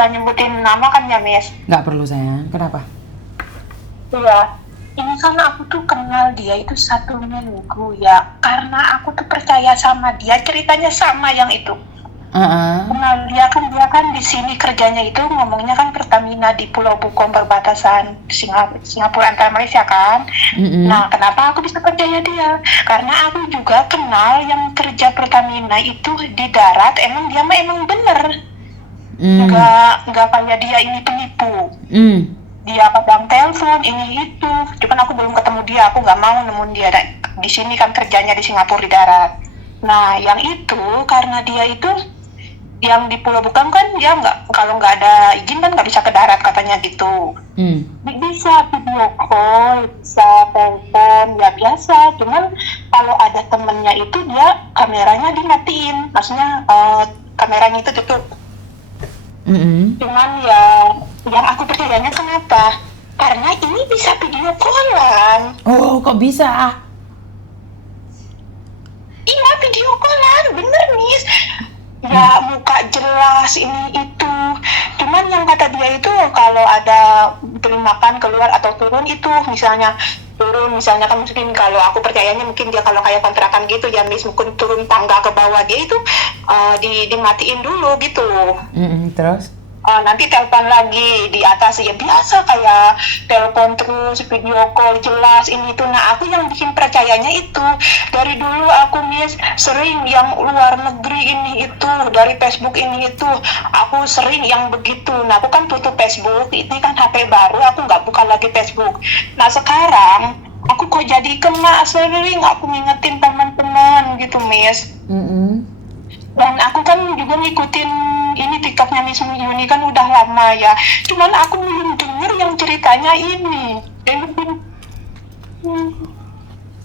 usah nyebutin nama kan ya, Miss? Nggak perlu sayang. Kenapa? Iya. Ini karena aku tuh kenal dia itu 1 minggu ya. Karena aku tuh percaya sama dia, ceritanya sama yang itu. Kenal dia kan di sini kerjanya itu ngomongnya kan Pertamina di Pulau Bukom perbatasan Singapura antara Malaysia kan. Nah, kenapa aku bisa percaya dia? Karena aku juga kenal yang kerja Pertamina itu di darat, emang dia mah emang bener. Nggak kayak dia ini penipu. Dia kadang telepon ini itu, cuman aku belum ketemu dia, aku nggak mau nemuin dia. Di sini kan kerjanya di Singapura di darat. Nah, yang itu karena dia itu yang di Pulau Bukom kan dia nggak, kalau nggak ada izin kan nggak bisa ke darat katanya gitu. Bisa video call, bisa telepon ya biasa. Cuman kalau ada temennya itu dia kameranya dimatiin, maksudnya kameranya itu tutup. Cuman yang aku percayanya kenapa? Karena ini bisa video callan. Oh, kok bisa? Iya, video callan, bener Miss. Ya muka jelas ini itu. Cuman yang kata dia itu kalau ada beli makan keluar atau turun itu, misalnya kan mungkin kalau aku percayanya mungkin dia kalau kayak kontrakan gitu ya Miss, mungkin turun tangga ke bawah dia itu dimatiin dulu gitu. Terus? Nanti telepon lagi di atas ya biasa kayak telepon terus video call jelas ini itu. Nah, aku yang bikin percayanya itu dari dulu aku Miss sering yang luar negeri ini itu dari Facebook ini itu aku sering yang begitu. Nah, aku kan tutup Facebook, ini kan HP baru aku nggak buka lagi Facebook. Nah, sekarang aku kok jadi kena sering aku ngingetin teman-teman gitu Miss. Dan aku kan juga ngikutin ini TikToknya Miss Yuni kan udah lama ya. Cuman aku belum denger yang ceritanya ini.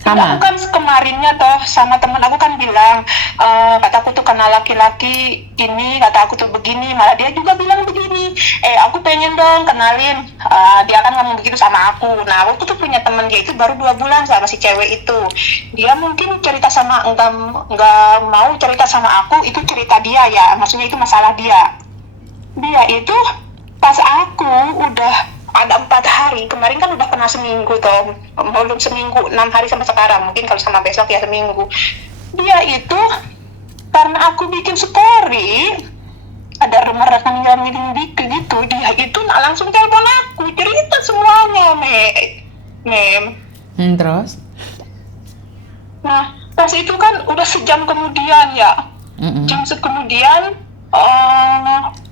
Sama. Aku kan kemarinnya toh sama temen aku kan bilang, kata aku tuh kenal laki-laki ini, kata aku tuh begini, malah dia juga bilang begini, aku pengen dong kenalin, dia kan ngomong begitu sama aku. Nah, aku tuh punya temen dia itu baru 2 bulan sama si cewek itu. Dia mungkin cerita sama, enggak mau cerita sama aku, itu cerita dia ya, maksudnya itu masalah dia. Dia itu pas aku udah ada 4 hari, kemarin kan udah pernah seminggu toh, belum seminggu, 6 hari sama sekarang, mungkin kalau sama besok ya seminggu. Dia itu, karena aku bikin story, ada rekan yang dikit gitu, dia itu langsung telepon aku, cerita semuanya, Mem. Terus? Nah, pas itu kan udah sejam kemudian ya, jam kemudian,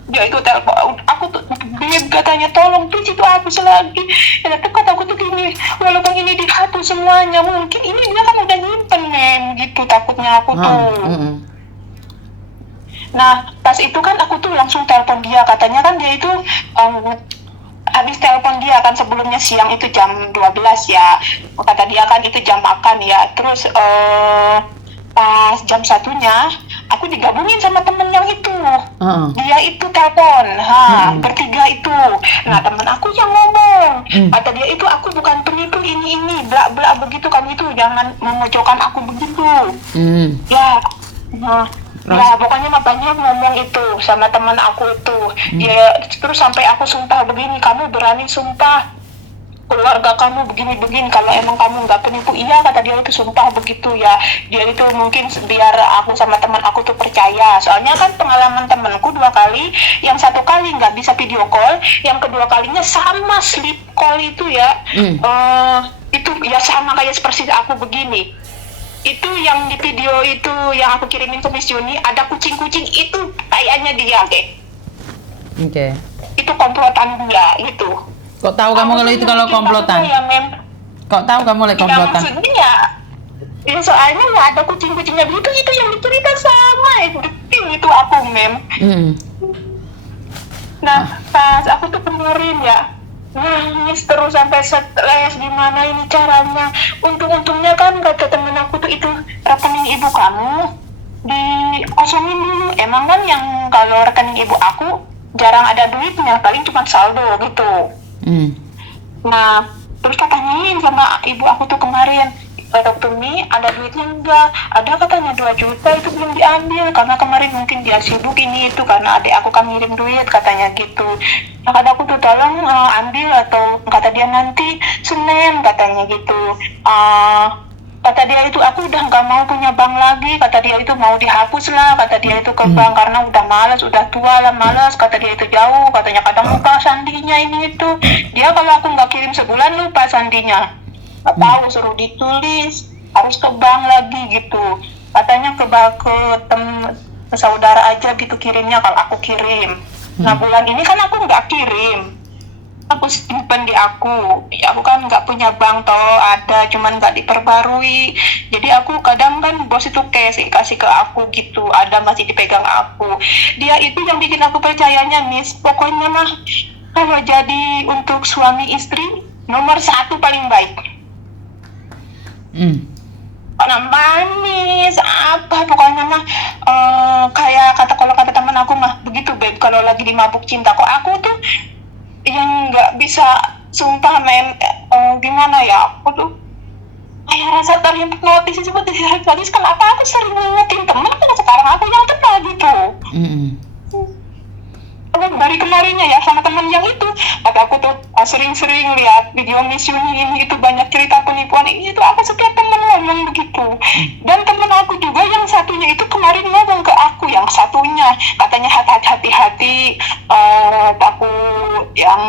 dia itu telepon aku tuh, dia katanya tolong please itu hapus lagi. Ya tapi kata aku tuh gini, walaupun ini dihapus semuanya mungkin ini dia kan udah nyimpen gitu, takutnya aku tuh. Nah pas itu kan aku tuh langsung telepon dia, katanya kan dia itu habis telepon dia kan sebelumnya siang itu jam 12 ya, kata dia kan itu jam makan ya. Terus pas jam 1-nya aku digabungin sama temen yang itu. Dia itu telepon, bertiga itu. Nah temen aku yang ngomong, kata dia itu aku bukan penipu ini bla bla begitu kan, itu jangan memojokkan aku begitu. Ya, ya pokoknya makanya ngomong itu sama teman aku itu. Dia terus sampai aku sumpah begini, kamu berani sumpah keluarga kamu begini-begini kalau emang kamu nggak penipu. Iya kata dia itu sumpah begitu ya. Dia itu mungkin biar aku sama teman aku tuh percaya, soalnya kan pengalaman temanku 2 kali, yang 1 kali nggak bisa video call, yang kedua kalinya sama sleep call itu ya. Itu ya sama kayak seperti aku begini. Itu yang di video itu yang aku kirimin ke Miss Yuni, ada kucing-kucing itu kayaknya dia Oke. Itu komplotan dia gitu. Kok tahu kamu kalau itu kalau komplotan? Ya, Kok tahu kamu lagi komplotan? Ya maksudnya ya soalnya nggak ada kucing-kucingnya begitu, itu yang dicerita sama itu aku Mem. Nah pas aku tuh kemarin ya nangis terus sampai stres, gimana ini caranya. Untung-untungnya kan kata temen aku tuh itu rekening ibu kamu dikosongin dulu. Emang kan yang kalau rekening ibu aku jarang ada duitnya, paling cuma saldo gitu. Nah terus tanyain sama ibu aku tuh kemarin, talk to me, ada duitnya enggak? Ada katanya 2 juta itu belum diambil karena kemarin mungkin dia sibuk ini itu karena adik aku kan ngirim duit katanya gitu. Nah, kata aku tuh tolong ambil atau kata dia nanti Senin katanya gitu. Kata dia itu aku udah nggak mau punya bank lagi, kata dia itu mau dihapus lah, kata dia itu ke bank karena udah malas, udah tua lah malas, kata dia itu jauh, katanya kadang lupa sandinya ini itu. Dia kalau aku nggak kirim sebulan lupa sandinya. Nggak tahu suruh ditulis, harus ke bank lagi gitu. Katanya ke saudara aja gitu kirimnya kalau aku kirim. Nah bulan ini kan aku nggak kirim. Aku simpen di aku. Ya, aku kan nggak punya bank toh ada, cuman nggak diperbarui. Jadi aku kadang kan bos itu kasih ke aku gitu, ada masih dipegang aku. Dia itu yang bikin aku percayanya, Miss. Pokoknya mah kalau jadi untuk suami istri nomor 1 paling baik. Orang manis apa pokoknya mah kayak kalau kata teman aku mah begitu babe kalau lagi dimabuk cinta kok aku tuh yang nggak bisa sumpah men gimana ya aku tuh kayak rasa terhipnotis seperti hipnotis kenapa aku sering ngingetin temen karena sekarang aku yang kena gitu. Dari kemarinnya ya sama temen yang itu kata aku tuh sering-sering lihat video Miss Yuni ini itu banyak cerita penipuan ini itu aku setiap temen ngomong begitu dan temen aku juga yang satunya itu kemarin ngomong ke aku yang satunya katanya hati-hati takut yang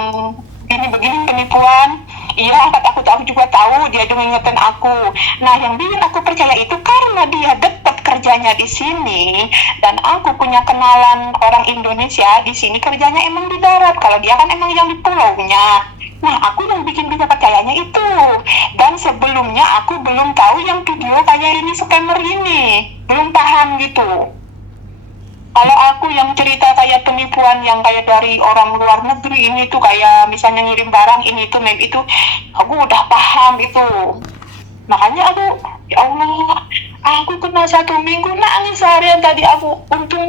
begini penipuan. Iya kata aku juga tahu dia juga ngingetin aku. Nah yang bikin aku percaya itu karena dia dekat kerjanya di sini dan aku punya kenalan orang Indonesia di sini kerjanya emang di darat. Kalau dia kan emang yang di pulaunya. Nah aku yang bikin bisa percayanya itu. Dan sebelumnya aku belum tahu yang video kayak ini scammer ini, belum paham gitu. Kalau aku yang cerita kayak penipuan yang kayak dari orang luar negeri ini tuh kayak misalnya ngirim barang ini tuh itu aku udah paham itu. Makanya aku ya Allah aku kena 1 minggu nangis seharian tadi aku untung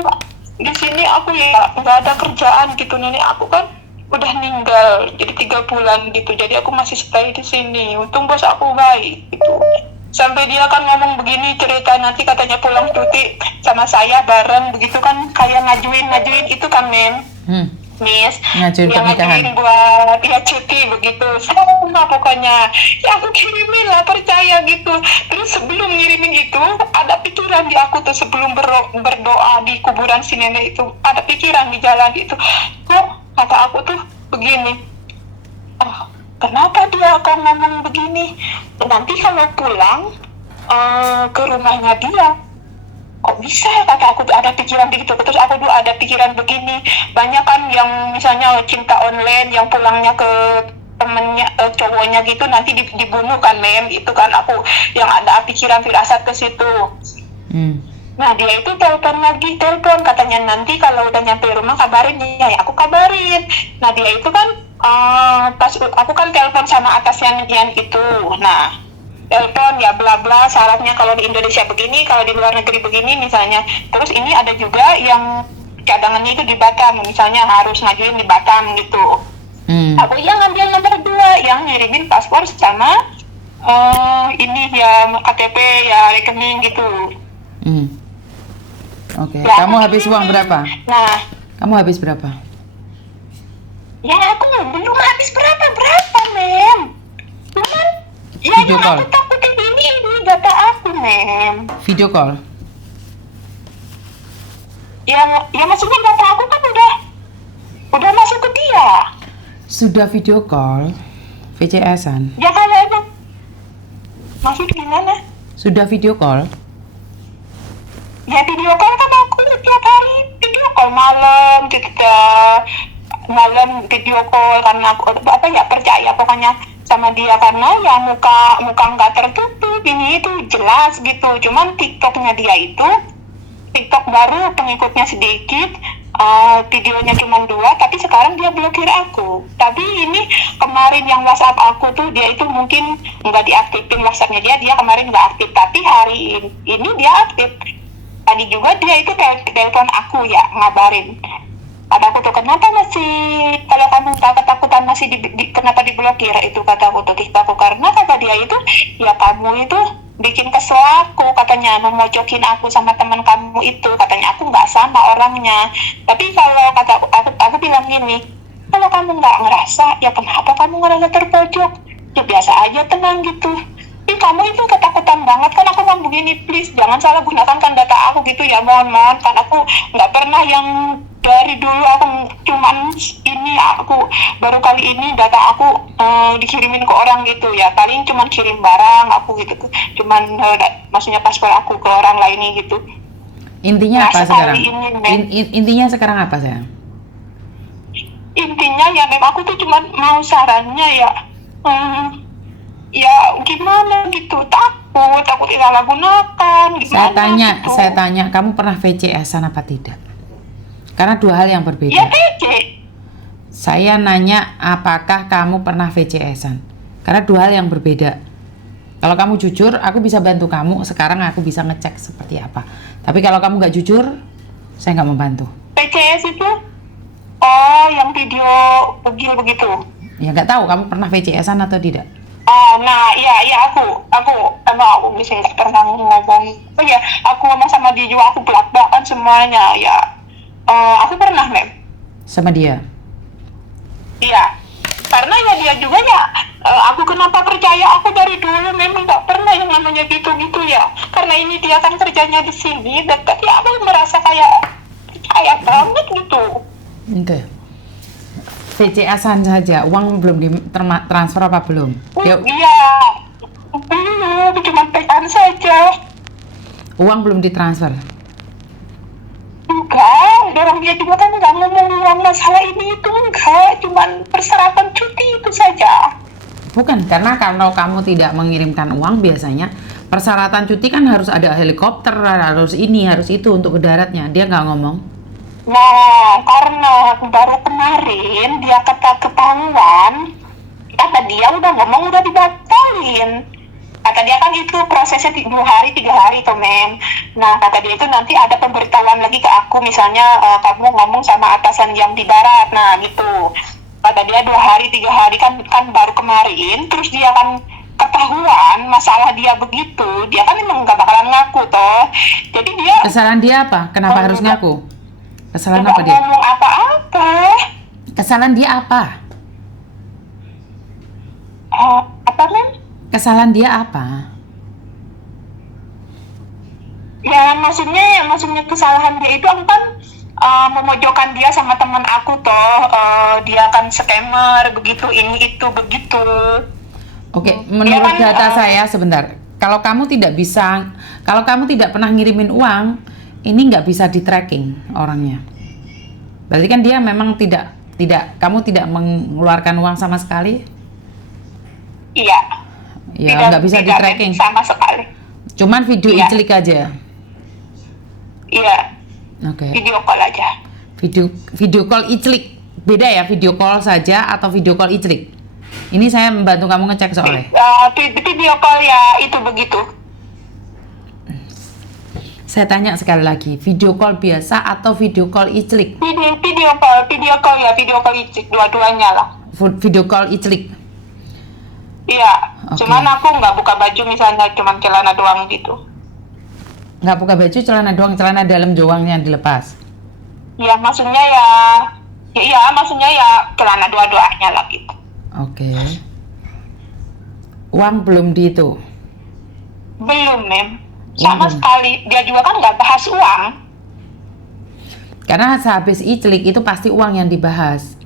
di sini aku ya nggak ada kerjaan gitu nenek aku kan udah meninggal jadi 3 bulan gitu jadi aku masih stay di sini untung bos aku baik gitu. Sampai dia kan ngomong begini cerita nanti katanya pulang cuti sama saya bareng begitu kan kayak ngajuin itu kan Miss Ngajuin pernikahan ngajuin buat dia cuti begitu sama pokoknya ya aku kirimin lah percaya gitu. Terus sebelum ngirimin itu ada pikiran di aku tuh sebelum berdoa di kuburan si nenek itu ada pikiran di jalan itu kok kata aku tuh begini kenapa dia akan ngomong begini nanti kalau pulang ke rumahnya dia kok bisa kata aku tuh ada pikiran begitu. Terus aku tuh ada pikiran begini banyak kan yang misalnya cinta online yang pulangnya ke temennya cowoknya gitu nanti dibunuh kan itu kan aku yang ada pikiran firasat ke situ. Nah dia itu telepon katanya nanti kalau udah nyampe rumah kabarin ya aku kabarin. Nah dia itu kan pas aku kan telepon sama atasnya Nian itu. Nah telepon ya bla bla syaratnya kalau di Indonesia begini kalau di luar negeri begini misalnya. Terus ini ada juga yang cadangannya itu di Batam misalnya harus ngajuin di Batam gitu. Aku yang ngambil nomor 2 yang ngirimin paspor sama ini ya KTP ya rekening gitu. Oke. Kamu habis uang berapa? Nah Kamu habis berapa? Ya aku belum habis berapa Mem. Cuman ya Video yang call. aku takutin ini data aku Mem. Video call? Ya maksudnya data aku kan udah masuk ke dia. Sudah video call? VCS-an? Ya kalau emang maksud gimana? Sudah video call? Ya video call kan aku tiap hari video call malam video call karena aku percaya pokoknya sama dia karena ya muka nggak tertutup ini itu jelas gitu. Cuman TikToknya dia itu TikTok baru pengikutnya sedikit videonya cuma 2 tapi sekarang dia blokir aku. Tapi ini kemarin yang WhatsApp aku tuh dia itu mungkin nggak diaktifin WhatsAppnya dia kemarin nggak aktif tapi hari ini dia aktif. Tadi juga dia itu telepon aku ya ngabarin. Kata aku tuh kenapa masih kalau kamu ketakutan masih kenapa diblokir itu kata aku tuh TikTok karena kata dia itu ya kamu itu bikin kesel aku, katanya memojokin aku sama teman kamu itu, katanya aku nggak sama orangnya. Tapi kalau kata aku bilang gini, kalau kamu nggak ngerasa, ya kenapa kamu ngerasa terpojok? Ya biasa aja, tenang gitu. Ih, kamu itu ketakutan banget kan, aku ngomong begini, please jangan salah gunakan kan data aku gitu ya, mohon kan aku nggak pernah yang dari dulu, aku cuman ini, aku baru kali ini data aku dikirimin ke orang gitu ya, paling cuman kirim barang aku gitu, cuman maksudnya paspor aku ke orang lain gitu. Intinya Nah, apa sekarang? sekali ini, Mem, Intinya sekarang apa sayang? intinya ya Mem, aku tuh cuman mau sarannya ya, ya gimana gitu, takut disalahgunakan gimana gitu. Saya tanya, kamu pernah VCS-an apa tidak? Karena dua hal yang berbeda. Ya PC. Saya nanya apakah kamu pernah VCS-an? Karena dua hal yang berbeda. Kalau kamu jujur, aku bisa bantu kamu. Sekarang aku bisa ngecek seperti apa. Tapi kalau kamu nggak jujur, saya nggak membantu. PCS itu, oh yang video begil begitu. Ya nggak tahu kamu pernah VCS-an atau tidak. Oh, nah, iya emang aku bisa nggak pernah ngomong. Oh ya, aku ngomong sama dia juga, aku belak-belakan semuanya ya. Aku pernah, Mem. Sama dia. Iya, karena ya dia juga ya, aku kenapa percaya, aku dari dulu memang nggak pernah yang namanya gitu-gitu ya. Karena ini dia kan kerjanya di sini dekat ya, aku merasa kayak percaya banget gitu. Oke. VCS-an saja, uang belum transfer apa belum? Dia, Iya, belum, cuma pekan saja. uang belum ditransfer. Enggak, orang dia juga kan nggak ngomong masalah ini itu, enggak, cuman persyaratan cuti itu saja. Bukan, karena kalau kamu tidak mengirimkan uang biasanya persyaratan cuti kan harus ada helikopter, harus ini, harus itu untuk ke daratnya. Dia nggak ngomong. Nah, karena baru kemarin dia ketahuan, kata dia udah ngomong udah dibatalin. Kata dia kan itu prosesnya 2 hari 3 hari tuh, Mem. Nah, kata dia itu nanti ada pemberitahuan lagi ke aku, misalnya kamu ngomong sama atasan yang di darat, nah gitu. Kata dia 2 hari 3 hari kan baru kemarin, terus dia kan ketahuan masalah dia begitu, dia kan emang nggak bakalan ngaku toh. Jadi dia Kesalahan dia apa? Kenapa harus ngaku? Kesalahan nggak apa dia? ngomong apa-apa. Kesalahan dia apa? Apa, Mem? Kesalahan dia apa? Ya maksudnya kesalahan dia itu, aku kan memojokkan dia sama teman aku toh, dia kan scammer begitu, ini itu begitu. Oke, Dia menurut kan, data saya sebentar. Kalau kamu tidak pernah ngirimin uang, ini nggak bisa di tracking orangnya. Berarti kan dia memang kamu tidak mengeluarkan uang sama sekali? Iya. Ya nggak bisa di tidak tracking. sama sekali. Cuman video Iya. iclik aja. Iya, Oke. video call aja. Video call iclik. Beda ya, video call saja atau video call iclik. Ini saya membantu kamu ngecek soalnya. Video call ya itu begitu. Saya tanya sekali lagi, video call biasa atau video call iclik? Video call ya, video call itu dua-duanya lah. Video call iclik. Iya, Oke. cuman aku nggak buka baju, misalnya cuman celana doang gitu. Nggak buka baju, celana doang, celana dalam doang yang dilepas. Ya maksudnya maksudnya ya celana dua-duanya lah gitu. Oke. Uang belum di itu. Belum, Mem. Belum. Sama sekali. Dia juga kan nggak bahas uang. Karena sehabis iclik itu pasti uang yang dibahas.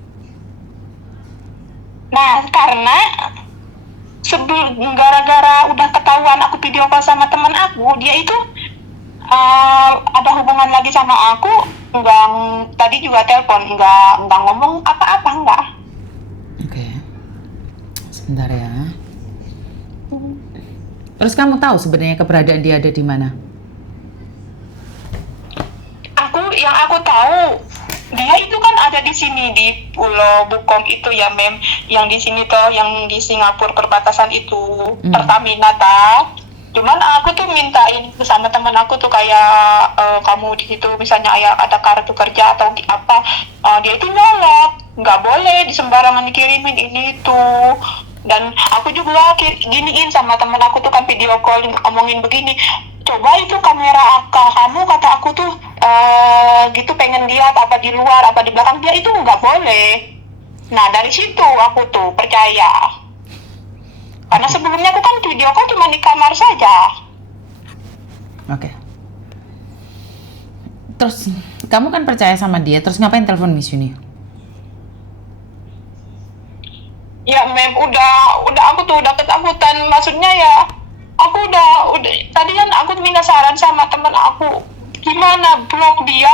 Nah, karena gara-gara udah ketahuan aku video call sama teman aku, dia itu ada hubungan lagi sama aku, tadi juga telepon, nggak ngomong apa-apa, nggak. Oke. Sebentar ya. Terus kamu tahu sebenarnya keberadaan dia ada di mana? Yang aku tahu, dia itu kan ada di sini di Pulau Bukom itu ya, Mem, yang di sini toh, yang di Singapura perbatasan itu, Pertamina ta. Cuman aku tuh mintain sama temen aku tuh kayak kamu di situ misalnya ada kartu kerja atau apa, dia itu nyolot, nggak boleh di sembarangan dikirimin ini itu. Dan aku juga giniin sama temen aku tuh kan, video call ngomongin begini, coba itu kamera kamu, kata aku tuh gitu pengen lihat apa di luar apa di belakang dia, itu nggak boleh. Nah dari situ aku tuh percaya, karena sebelumnya aku kan video call cuma di kamar saja. Oke. Terus kamu kan percaya sama dia, terus ngapain telepon Miss Yuni? Ya mem, udah aku tuh udah ketakutan, maksudnya ya aku udah tadi kan aku minta saran sama temen aku, gimana blok dia